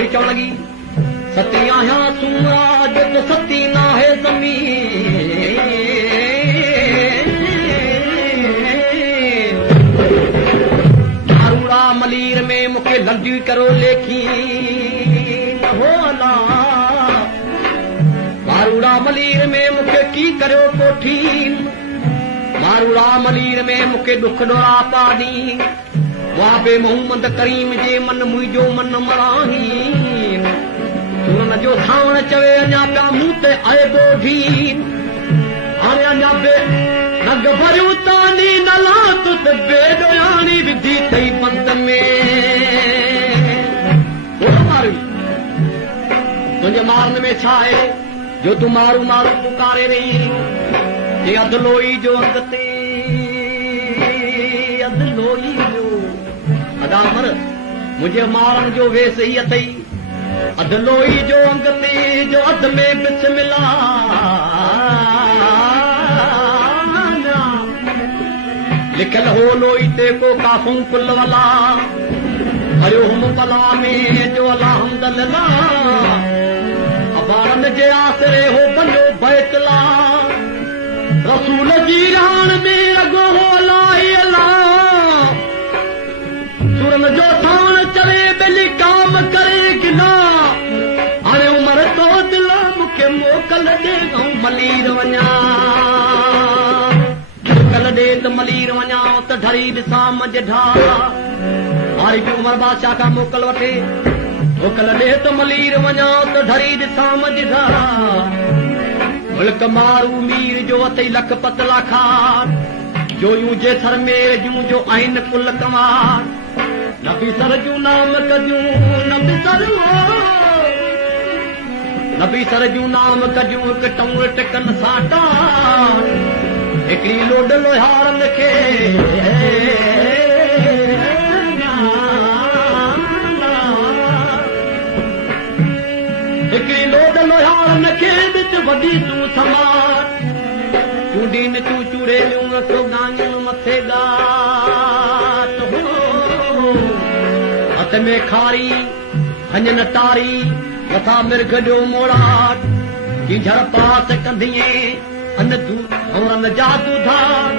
मारी चवण लगी सती आहियां सूरा जो सती ना है ज़मीन मारूड़ा मलीर में मूंखे लंडी करो लेखी हो अला मारूड़ा मलीर में मूंखे की करियो कोठी मारूड़ा मलीर में मूंखे दुख डोरा पानी वाह बे मोहम्मद करीम जे मन मुंहिंजो मन मराही सुरन जो सावण चवे अञा पिया मूं ते आहे ॿोधी हाणे अञा बे नग भरियूं तानी नला तूं त बेॾोयाणी विधी अथई बंद में तुंहिंजे मारन में छा आहे जो तूं मारू मारू पुकारे रही जे अधु लोई जो अॻिते अधु लोई जो अदामर मुंहिंजे मारन जो वेस ई अथई अधु लोई जो अॻिते जो अधु में बिस्मिल्लाह लिखियल हो लोई ते को कासूं कुल वला हरियो हुम कला में जो अला हमदलिल्लाह अबारन जे आसरे हो बनो बैतला रसूल जी राण में अगो हो लाई अला सुरन जो थान चले बेली काम करे किना हाणे उमर तो दिल मूंखे मोकल दे मलीर वञा मोकल दे त मलीर वञा त ढरी ॾिसां मंझ ढा हारी बि उमर बादशाह खां मोकल वठे मोकल दे त मलीर वञा त ढरी ॾिसां मंझ ढा मुल्क मारू मीर जो अथई लख पतला खार जो यूं जे थर में जूं जो आहिन कुल कवार नबी सर जूं नाम कजूं नबी सर जूं नाम कजूं हिकु टूर टिकन साटा हिकिड़ी लोड लोहारन खे हिकिड़ी लोड लोहारन खे विच वॾी तूं समार चूंडीन तूं चूड़ेलियूं गायूं मथे गात हथ में खारी हंजन तारी मथा मिर्ग जो मोड़ाट की झड़ पास कंदीअ अन तूं औरन जा तूं धार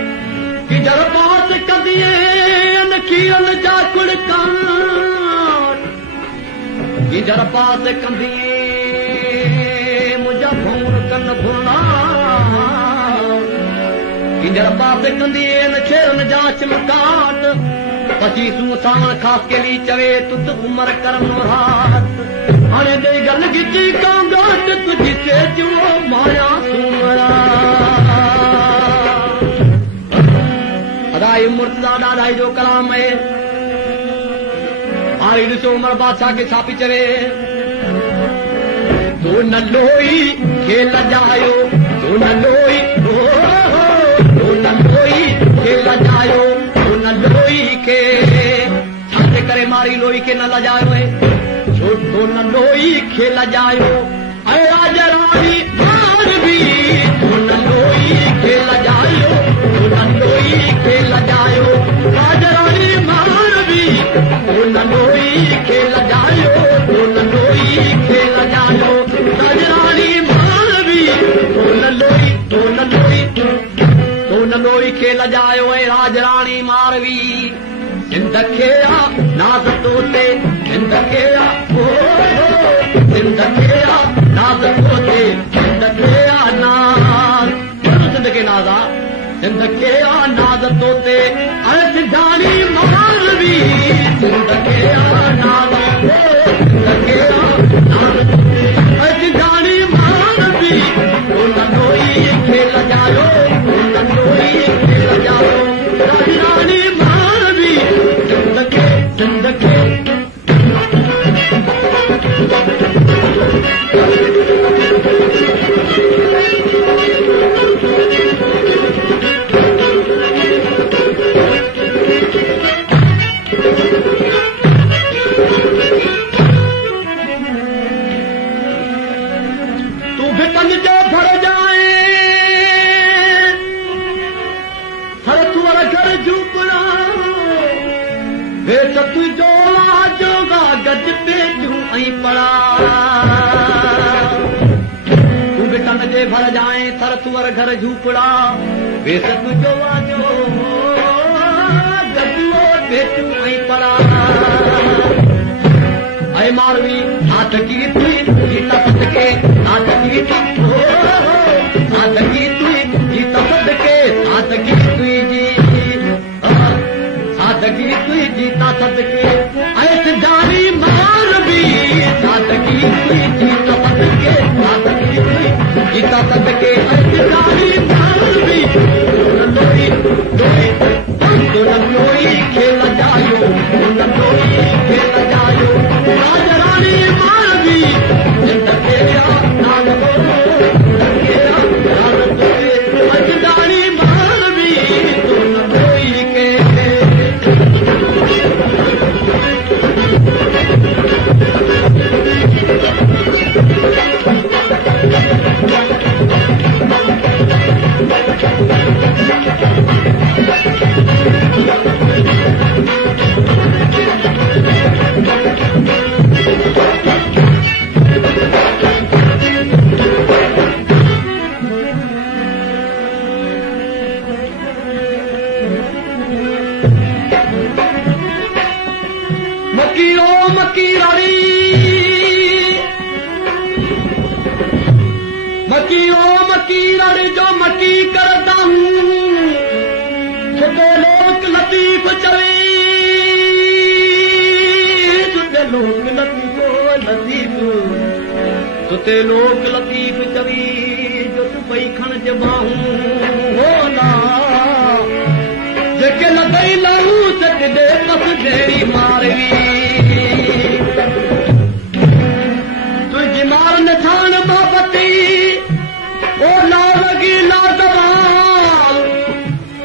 की झड़ पास कंदीअ अन खीरन जा कुड़काट की झड़ पास कंदीअ मुंहिंजा भूर कन भुना की झड़ पास कंदीअ अन खेरन जा चिमकाट पची तूं सावण खास के ली चवे तुत उमर करम रात हाणे दे गल गिची कांगाट तुझी से जो माया सुमरा अदाई मुर्तजा ॾाढाई जो कलाम है हारी ॾिसो उमर बादशाह खे छा पई चवे तूं न लोई खे लॼायो तूं न लोई तूं न लोई खे लॼायो तूं न लोई खे छाजे करे मारी लोई खे न लॼायो है छो तूं न लोई खे लॼायो ऐं राज राणी मार बि तूं न लोई खे लॼायो तूं न लोई खे लॼायो राज राणी मार बि तूं न लोई खे लॼायो तूं न लोई खे लॼायो राज राणी मार बि तूं न लोई तूं न लोई तूं न लोई खे लॼायो ऐं राज राणी मारवी सिंध खे आ नाज़ तोते सिंध खे आ सिंध खे आ नाज़ तोते सिंध खे आ नाज़ सिंध खे नाज़ आ सिंध खे आ नाज़ तोते ऐं सिंधाणी मारवी सिंध खे आ नाज़ सिंध खे आ नाज़ ऐं सिंधाणी मारवी तूं न लोई खे लॼायो तूं न लोई खे लॼायो राज राणी मारवी सिंध खे ऐं पड़ा तूं बिटन जे भर जाए थर तुअर घर झूपड़ा वेस तुंहिंजो वाजो गजुओ बेटू ऐं पड़ा ऐं मारवी हाथ की तुई गीता सदके हाथ की हाथ की तुई गीता सदके हाथ की तुई जी हाथ की तुई गीता सदके ऐसे जारी मारवी हाथ की तुई गीता सदके हाथ की तुई गीता सदके ऐसे जारी मारवी लोई लोई लोई खेल जायो लोई खेल जायो राजरानी मारवी जिंदगी नाग राजरानी मारवी लोई के मकी रड़ी जो मकी करदा हूं छुटे लोक लतीफ चवी छुटे लोक लतीफ लतीफ छुटे लोक लतीफ चवी जो तू पई खण जबाहूं हो ना जेके लॻई लहू सट दे पस ढेरी मारवी तुंहिंजी मार न ठाण बाबती ओ लागी लाजवाब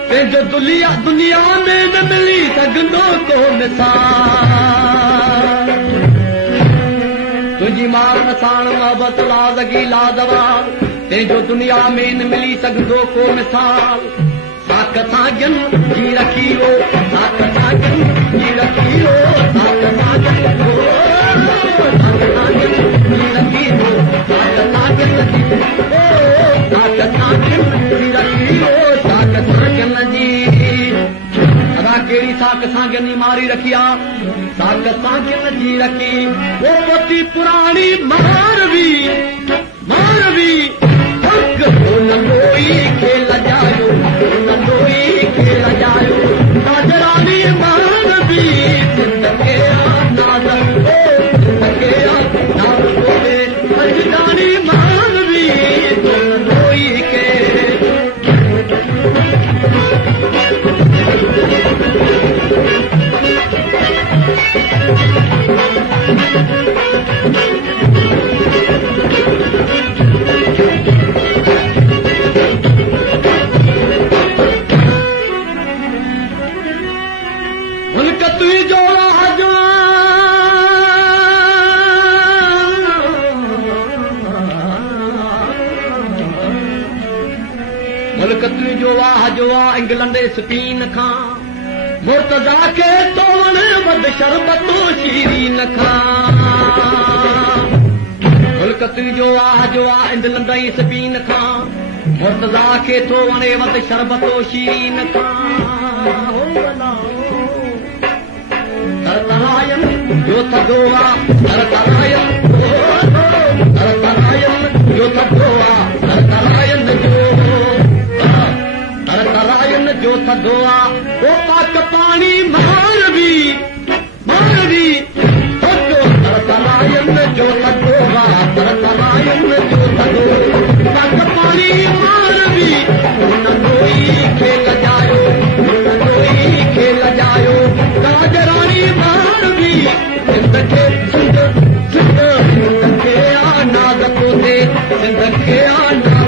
पंहिंजो दुनिया में न मिली सघंदो को मिसाल तुंहिंजी मार न ठाण मोहबत लाज़गी लाजवाब पंहिंजो दुनिया में न मिली सघंदो को मिसाल साक साॻियन जी रखी हो साक साॻियन जी रखी हो साक साॻियन जी रखी हो साक साॻियन कहिड़ी साक साॻियन मारी रखी आहे साक साॻियन जी रखी वो पोती पुराणी मारवी मारवी लोई खेल जायो लोई खेल जायो राजरानी मारवी जिंदगी नाज़ जिंदगी नाज़ होवे राजरानी मारवी लोई के इंग्लैंड स्पीन खां मुर्तज़ा खे तो वण वध शरबतो शीरीन खां मुल्क तुंहिंजो आहे इंग्लैंड स्पीन खां मुर्तज़ा खे तो वणे वध शरबतो शीरीन खां तरतरायन जो थधो आहे तरतरायन जो थधो आहे तरतरायन जो थधो आहे वो पाक पाणी मारवी मारवी तरतरायन जो थधो आहे तरतरायन जो थधो पाक पाणी मारवी लोई खेल जायो लोई खेल जायो राजरानी मारवी जिंदगी सिंध सिंध सिंध के नाज़ पोते सिंध के नाज़